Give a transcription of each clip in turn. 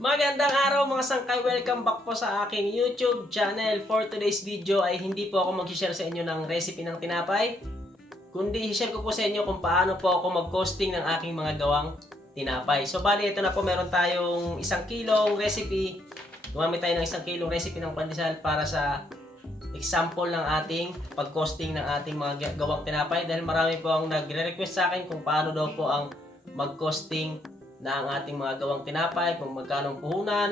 Magandang araw mga sangkay, welcome back po sa aking YouTube channel. For today's video ay hindi po ako mag-share sa inyo ng recipe ng tinapay, kundi share ko po sa inyo kung paano po ako mag-costing ng aking mga gawang tinapay. So bali ito na po meron tayong isang kilong recipe. Gumamit tayo ng isang kilong recipe ng pandesal para sa example ng ating pag-costing ng ating mga ga- gawang tinapay dahil marami po ang nagre-request sa akin kung paano daw po ang mag-costing na ang ating mga gawang tinapay, kung magkano ang puhunan,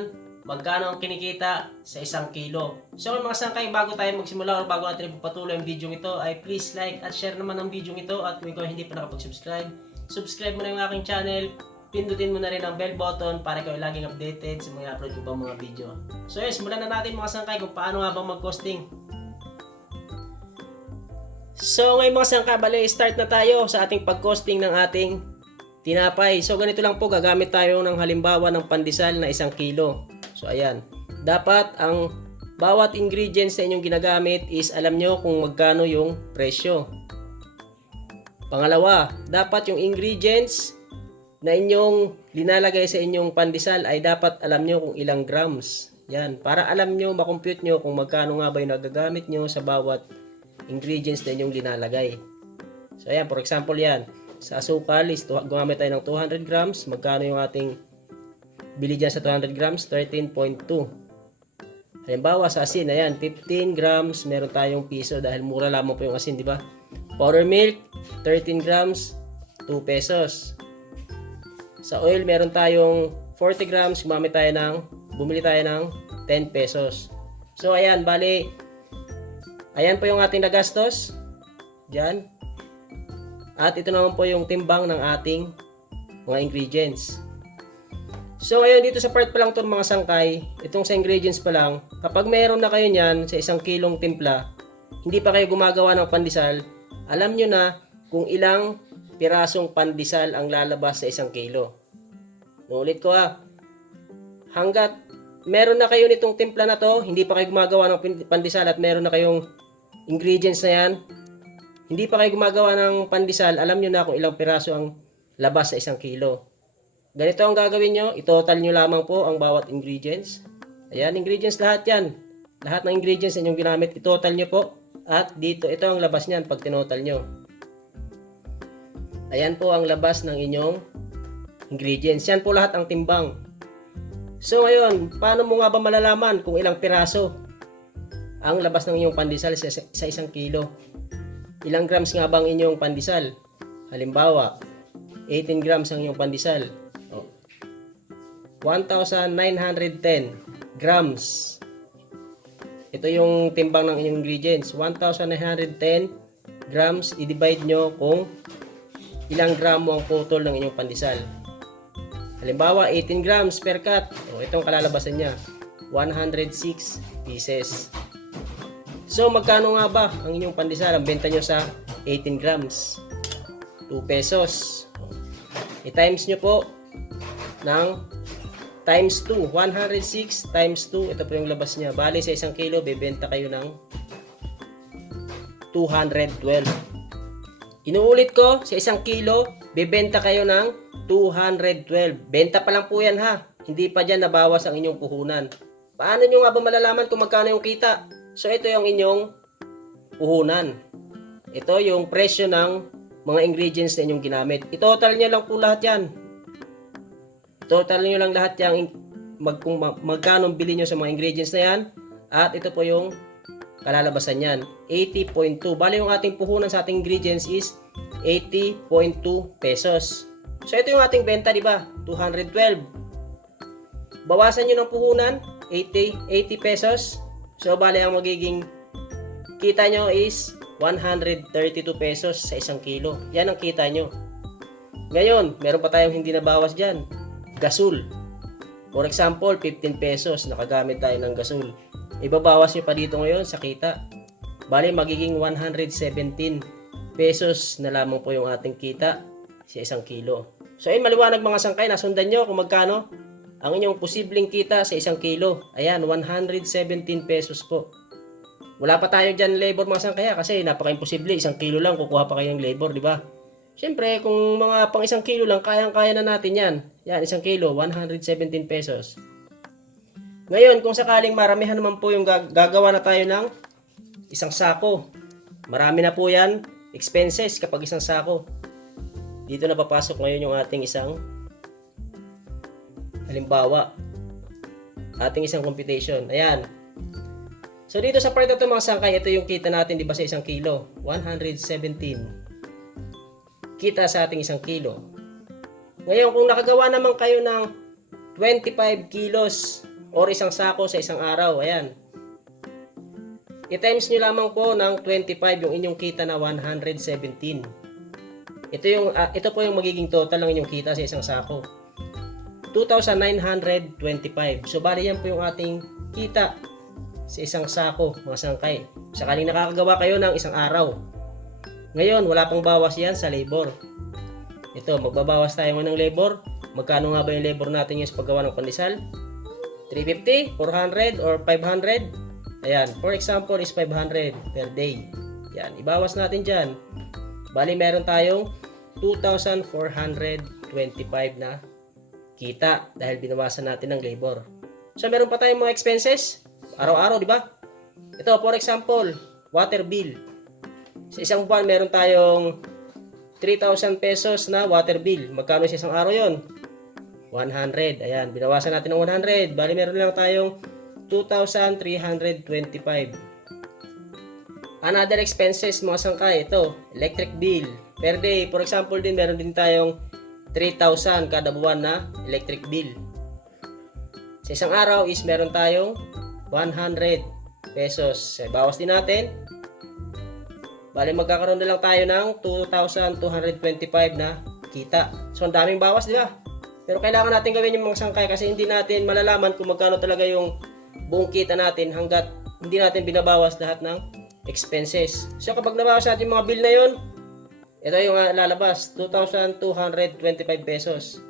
magkano ang kinikita sa isang kilo. So mga sangkay, bago tayo magsimula or bago natin ipapatuloy ang video ito, ay please like at share naman ang video ito at kung ikaw hindi pa nakapag-subscribe, subscribe mo na yung aking channel, pindutin mo na rin ang bell button para ay laging updated sa mga upload ko pang mga video. So yes, simulan na natin mga sangkay kung paano nga bang mag-costing. So ngayon mga sangkay, bali, start na tayo sa ating pag-costing ng ating tinapay. So ganito lang po, gagamit tayo ng halimbawa ng pandesal na isang kilo. So ayan, dapat ang bawat ingredients na inyong ginagamit is alam nyo kung magkano yung presyo. Pangalawa, dapat yung ingredients na inyong linalagay sa inyong pandesal ay dapat alam nyo kung ilang grams. Yan, para alam nyo, makompute nyo kung magkano nga ba yung nagagamit nyo sa bawat ingredients na inyong linalagay. So ayan, for example yan, sa asukal is gumamit tayo ng 200 grams. Magkano yung ating bili dyan sa 200 grams? 13.2. Halimbawa sa asin, ayan, 15 grams, meron tayong piso dahil mura lamang po yung asin, di ba? Powder milk, 13 grams, 2 pesos. Sa oil, meron tayong 40 grams, gumamit tayo ng, bumili tayo ng 10 pesos. So, ayan, bali, ayan po yung ating nagastos. Diyan, at ito naman po yung timbang ng ating mga ingredients. So ngayon dito sa part pa lang to mga sangkay, itong sa ingredients pa lang, kapag meron na kayo niyan sa isang kilong timpla, hindi pa kayo gumagawa ng pandesal, alam nyo na kung ilang pirasong pandesal ang lalabas sa isang kilo. Nulit ko ha, hanggat meron na kayo nitong timpla na to, hindi pa kayo gumagawa ng pandesal at meron na kayong ingredients na yan, hindi pa kayo gumagawa ng pandesal, alam nyo na kung ilang piraso ang labas sa isang kilo. Ganito ang gagawin nyo, itotal nyo lamang po ang bawat ingredients. Ayan, ingredients lahat yan. Lahat ng ingredients na inyong ginamit, itotal nyo po. At dito, ito ang labas niyan pag tinotal nyo. Ayan po ang labas ng inyong ingredients. Yan po lahat ang timbang. So ngayon, paano mo nga ba malalaman kung ilang piraso ang labas ng inyong pandesal sa, sa isang kilo? Ilang grams nga bang inyong pandesal? Halimbawa, 18 grams ang inyong pandesal. Oh. 1,910 grams. Ito yung timbang ng inyong ingredients. 1,910 grams, i-divide nyo kung ilang gramo ang putol ng inyong pandesal. Halimbawa, 18 grams per cut. O, itong kalalabasan niya. 106 pieces. So, magkano nga ba ang inyong pandesal? Ang benta nyo sa 18 grams. 2 pesos. I-times nyo po ng times 2. 106 times 2. Ito po yung labas niya. Bali, sa isang kilo, bebenta kayo ng 212. Inuulit ko, sa isang kilo, bebenta kayo ng 212. Benta pa lang po yan ha. Hindi pa dyan nabawas ang inyong puhunan. Paano nyo nga ba malalaman kung magkano yung kita? So ito yung inyong puhunan. Ito yung presyo ng mga ingredients na inyong ginamit. I-total nyo lang po lahat yan. Total nyo lang lahat yung mag, kung ma- magkano bili nyo sa mga ingredients na yan. At ito po yung kalalabasan yan. 80.2. Bali yung ating puhunan sa ating ingredients is 80.2 pesos. So ito yung ating benta, di ba? 212. Bawasan nyo ng puhunan, 80, 80 pesos. So bali ang magiging kita nyo is 132 pesos sa isang kilo. Yan ang kita nyo. Ngayon, meron pa tayong hindi nabawas dyan. Gasol. For example, 15 pesos. Nakagamit tayo ng gasol. Ibabawas nyo pa dito ngayon sa kita. Bali, magiging 117 pesos na lamang po yung ating kita sa isang kilo. So, ayun, maliwanag mga sangkay. Nasundan nyo kung magkano ang inyong posibleng kita sa isang kilo. Ayan, 117 pesos po. Wala pa tayo dyan labor mga sangkaya kasi napaka-imposible. Isang kilo lang, kukuha pa kayo ng labor, di ba? Siyempre, kung mga pang isang kilo lang, kayang-kaya na natin yan. Yan, isang kilo, 117 pesos. Ngayon, kung sakaling maramihan naman po yung gag- gagawa na tayo ng isang sako. Marami na po yan, expenses kapag isang sako. Dito na papasok ngayon yung ating isang halimbawa, ating isang computation. Ayan. So dito sa part na ito mga sangkay, ito yung kita natin, di ba sa isang kilo? 117. Kita sa ating isang kilo. Ngayon, kung nakagawa naman kayo ng 25 kilos or isang sako sa isang araw, ayan. I-times nyo lamang po ng 25 yung inyong kita na 117. Ito yung ah, ito po yung magiging total ng inyong kita sa isang sako. 2,925. So bali yan po yung ating kita sa isang sako, mga sangkay. Sakaling nakakagawa kayo ng isang araw. Ngayon, wala pang bawas yan sa labor. Ito, magbabawas tayo ng labor. Magkano nga ba yung labor natin yung sa paggawa ng pandesal? 350, 400, or 500? Ayan, for example is 500 per day. Yan, ibawas natin dyan. Bali, meron tayong 2,425 na kita dahil binawasan natin ng labor. So, meron pa tayong mga expenses. Araw-araw, di ba? Ito, for example, water bill. Sa isang buwan, meron tayong 3,000 pesos na water bill. Magkano sa isang araw yon? 100. Ayan, binawasan natin ng 100. Bali, meron lang tayong 2,325. Another expenses, mga sangkay. Ito, electric bill. Per day, for example din, meron din tayong 3,000 kada buwan na electric bill. Sa isang araw is meron tayong 100 pesos. Bawas din natin. Bali, magkakaroon na lang tayo ng 2,225 na kita. So, ang daming bawas, di ba? Pero kailangan natin gawin yung mga sangkay kasi hindi natin malalaman kung magkano talaga yung buong kita natin hanggat hindi natin binabawas lahat ng expenses. So, kapag nabawas natin yung mga bill na yon, ito yung ah, lalabas, 2,225 pesos.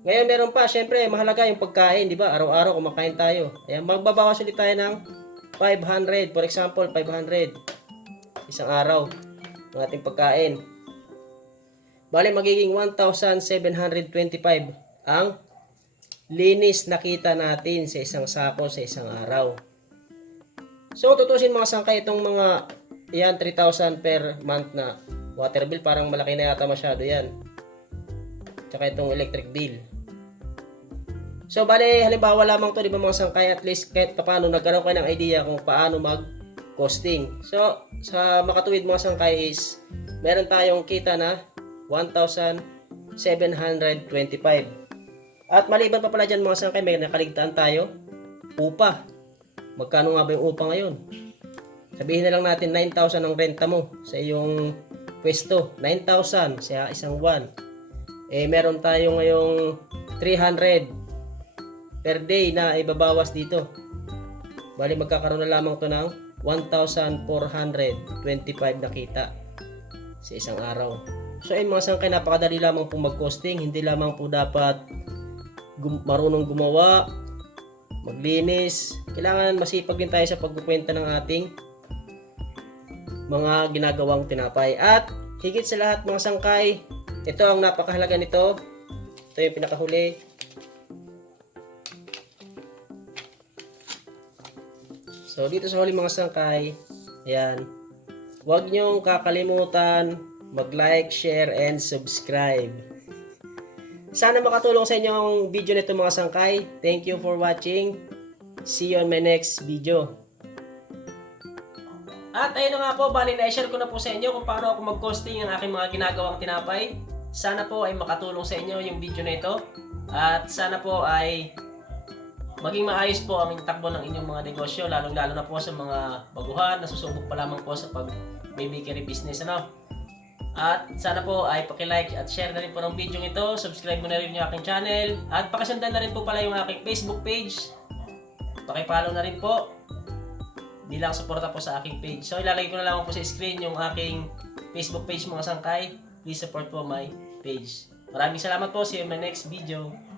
Ngayon meron pa, syempre mahalaga yung pagkain, di ba? Araw-araw kumakain tayo. Ayan, magbabawas ulit tayo ng 500. For example, 500. Isang araw ng ating pagkain. Bali, magiging 1,725 ang linis na kita natin sa isang sako sa isang araw. So, tutusin mga sangkay itong mga yan, 3,000 per month na water bill. Parang malaki na yata masyado yan. Tsaka itong electric bill. So, bale, halimbawa lamang to, di ba mga sangkay, at least kahit paano nagkaroon kayo ng idea kung paano mag-costing. So, sa makatuwid mga sangkay is, meron tayong kita na 1,725. At maliban pa pala dyan mga sangkay, may nakaligtaan tayo, upa. Magkano nga ba yung upa ngayon? Sabihin na lang natin 9,000 ang renta mo sa iyong pwesto. 9,000 sa isang buwan. Eh, meron tayo ngayong 300 per day na ibabawas dito. Bali, magkakaroon na lamang to ng 1,425 na kita sa isang araw. So, ay mga sangkay, napakadali lamang po mag-costing. Hindi lamang po dapat gum- marunong gumawa, maglinis. Kailangan masipag din tayo sa pagkukwenta ng ating mga ginagawang tinapay. At higit sa lahat mga sangkay, ito ang napakahalaga nito. Ito yung pinakahuli. So dito sa huli mga sangkay, ayan, huwag niyong kakalimutan mag-like, share, and subscribe. Sana makatulong sa inyo ang video nito mga sangkay. Thank you for watching. See you on my next video. At ayun na nga po, bali na-share ko na po sa inyo kung paano ako mag-costing ang aking mga ginagawang tinapay. Sana po ay makatulong sa inyo yung video na ito. At sana po ay maging maayos po ang takbo ng inyong mga negosyo, lalong-lalo na po sa mga baguhan, nasusubok pa lamang po sa pag bakery business. Ano? At sana po ay paki-like at share na rin po ng video ito. Subscribe mo na rin yung aking channel. At pakisundan na rin po pala yung aking Facebook page. Paki-follow na rin po bilang suporta po sa aking page. So ilalagay ko na lang po sa screen yung aking Facebook page mga sangkay. Please support po my page. Maraming salamat po. See you in my next video.